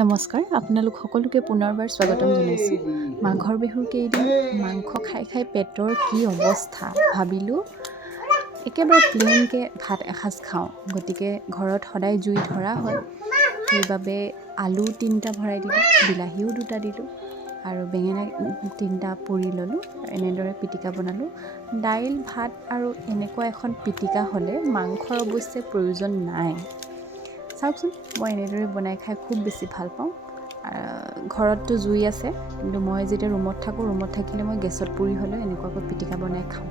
নমস্কাৰ, আপোনালোক সকলোকে পুনৰবাৰ স্বাগতম জনাইছোঁ। মাঘৰ বিহুৰ কেইদিন মাংস খাই খাই পেটৰ কি অৱস্থা, ভাবিলোঁ একেবাৰে প্লেইনকৈ ভাত এসাঁজ খাওঁ। গতিকে ঘৰত সদায় জুই ধৰা হয়, সেইবাবে আলু 3টা ভৰাই দিলোঁ, বিলাহীও 2টা দিলোঁ আৰু বেঙেনা 3টা পুৰি ল'লোঁ। এনেদৰে পিটিকা বনালোঁ। দাইল, ভাত আৰু এনেকুৱা এখন পিটিকা হ'লে মাংসৰ অৱশ্যে প্ৰয়োজন নাই। চাওকচোন, মই এনেদৰে বনাই খাই খুব বেছি ভাল পাওঁ। ঘৰততো জুই আছে, কিন্তু মই যেতিয়া ৰুমত থাকোঁ, ৰুমত থাকিলে মই গেছত পুৰি হ'লেও এনেকুৱাকৈ পিটিকা বনাই খাওঁ।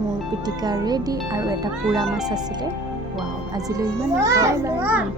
মোৰ পিটিকা ৰেডি আৰু এটা পোৰা মাছ আছিলে। ৱাও, আজিলৈ ইমান। Bye bye.